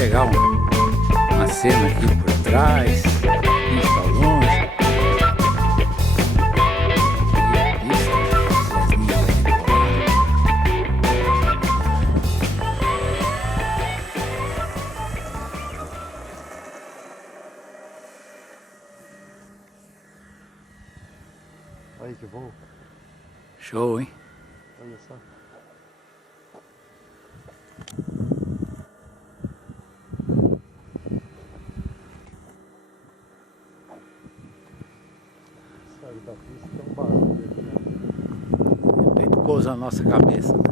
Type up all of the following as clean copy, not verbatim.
pegar uma cena aqui por trás, está longe. E isso, Cessninha vai decolar. Aí que bom. Show, hein? Olha só. Sai da pista, tem um barulho aqui, ó. De repente pousa na nossa cabeça, né?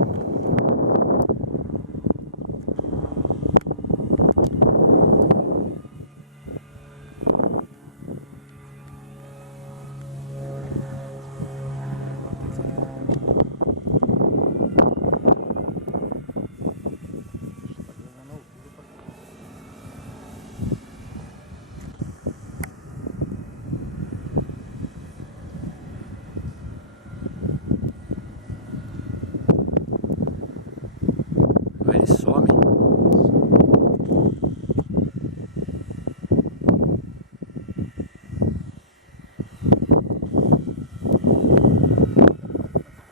Ele some.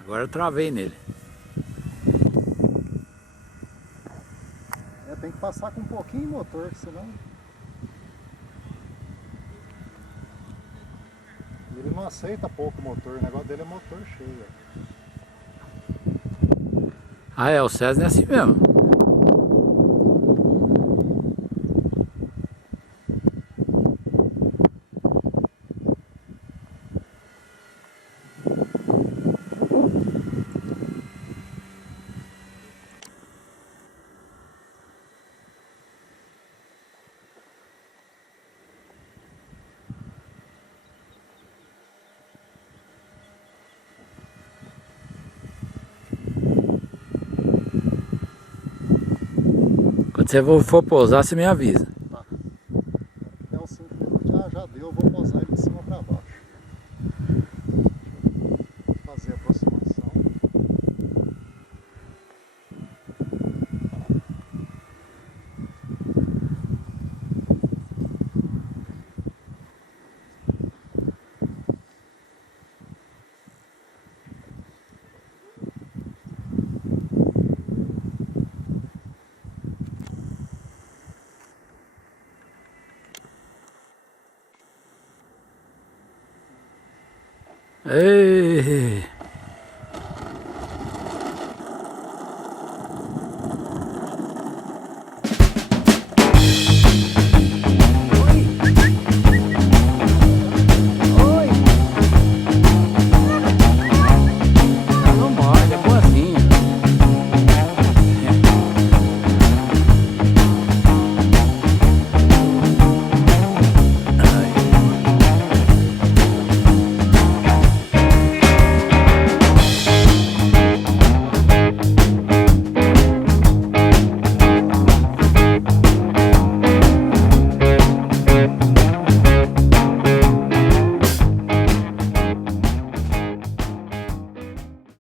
Agora eu travei nele. Tem que passar com um pouquinho de motor, senão... Ele não aceita pouco motor, o negócio dele é motor cheio. Ah, é, o Cessna é assim mesmo. Quando você for pousar, você me avisa. Tá. Até uns 5 minutos. Já deu, eu vou pousar ele de cima para baixo. Deixa eu fazer a aproximação. Ei!